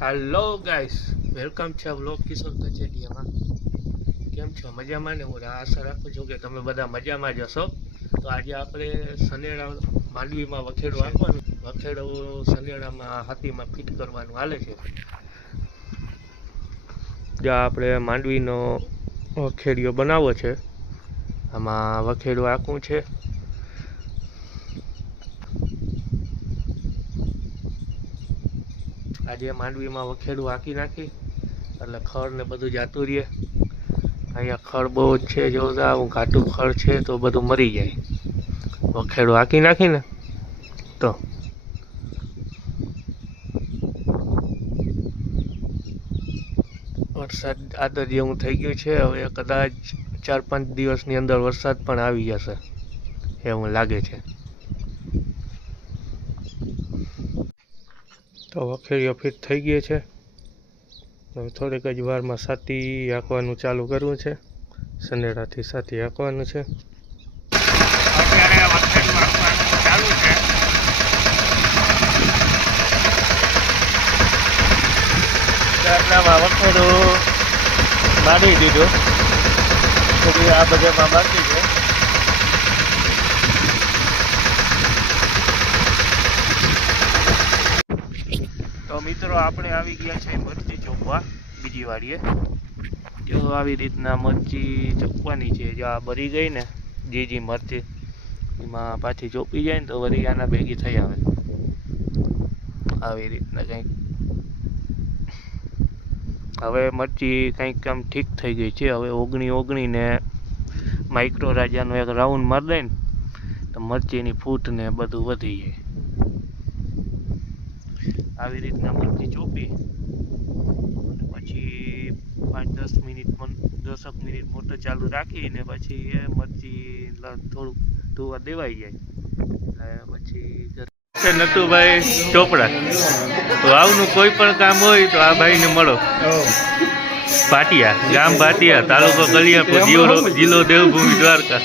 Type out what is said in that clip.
Hello guys, welcome છે vlog કિશોર કચેરિયામાં. કેમ છો? મજામાં ને? હું આશા રાખું છું કે તમે બધા મજામાં જ હશો. તો આજે આપણે સનેડા માંડવીમાં વખેડો આપવાનું, વખેડો સનેડામાં હાથીમાં ફિટ કરવાનું હાલે છે. જ્યાં આપણે માંડવીનો વખેડિયો બનાવવો છે, આમાં વખેડું આખું છે. આજે માંડવીમાં વખેડું હાંકી નાખી એટલે ખડ ને બધું જાતું રહે. અહીંયા ખડ બહુ જ છે, જોરદાર ઘાટું ખડ છે તો બધું મરી જાય. વખેડું હાંકી નાખીને તો વરસાદ આદર જેવું થઈ ગયું છે. હવે કદાચ 4-5 દિવસની અંદર વરસાદ પણ આવી જશે એવું લાગે છે. તો વખેડીઓ ફિટ થઈ ગઈ છે. હવે થોડીક જ વારમાં સાતી હાંકવાનું ચાલુ કરવું છે. સનેડાથી સાતી હાંકવાનું છે. અત્યારે વખેડું હાંકવાનું ચાલુ છે. આટલામાં વખેડું મારી દીધું, પછી આ બધામાં બાકી છે. તો મિત્રો, આપણે આવી ગયા છે મરચી ચોપવા બીજી વારીએ. જો આવી રીતના મરચી ચોપવાની છે. જો આ બરી ગઈ ને જે મરચી, એમાં પાછી ચોપી જાય ને તો વળી આના ભેગી થઈ આવે. આવી રીતના કંઈક હવે મરચી કંઈક આમ ઠીક થઈ ગઈ છે. હવે ઓગણીને માઇક્રો રાજાનો એક રાઉન્ડ મારી દે ને તો મરચીની ફૂટ ને બધું વધી જાય. આવી રીતના મરચી ચોપી પછી 5-10 મિનિટ મોટર ચાલુ રાખીને પછી એ મરચી થોડુંક ધોવા દેવાઈ જાય. પછી નટુભાઈ ચોપડા, તો આવનું કોઈ પણ કામ હોય તો આ ભાઈને મળો. ભાટિયા, ગામ ભાટિયા, તાલુકો કલિયાપુર, જિલ્લો દેવભૂમિ દ્વારકા.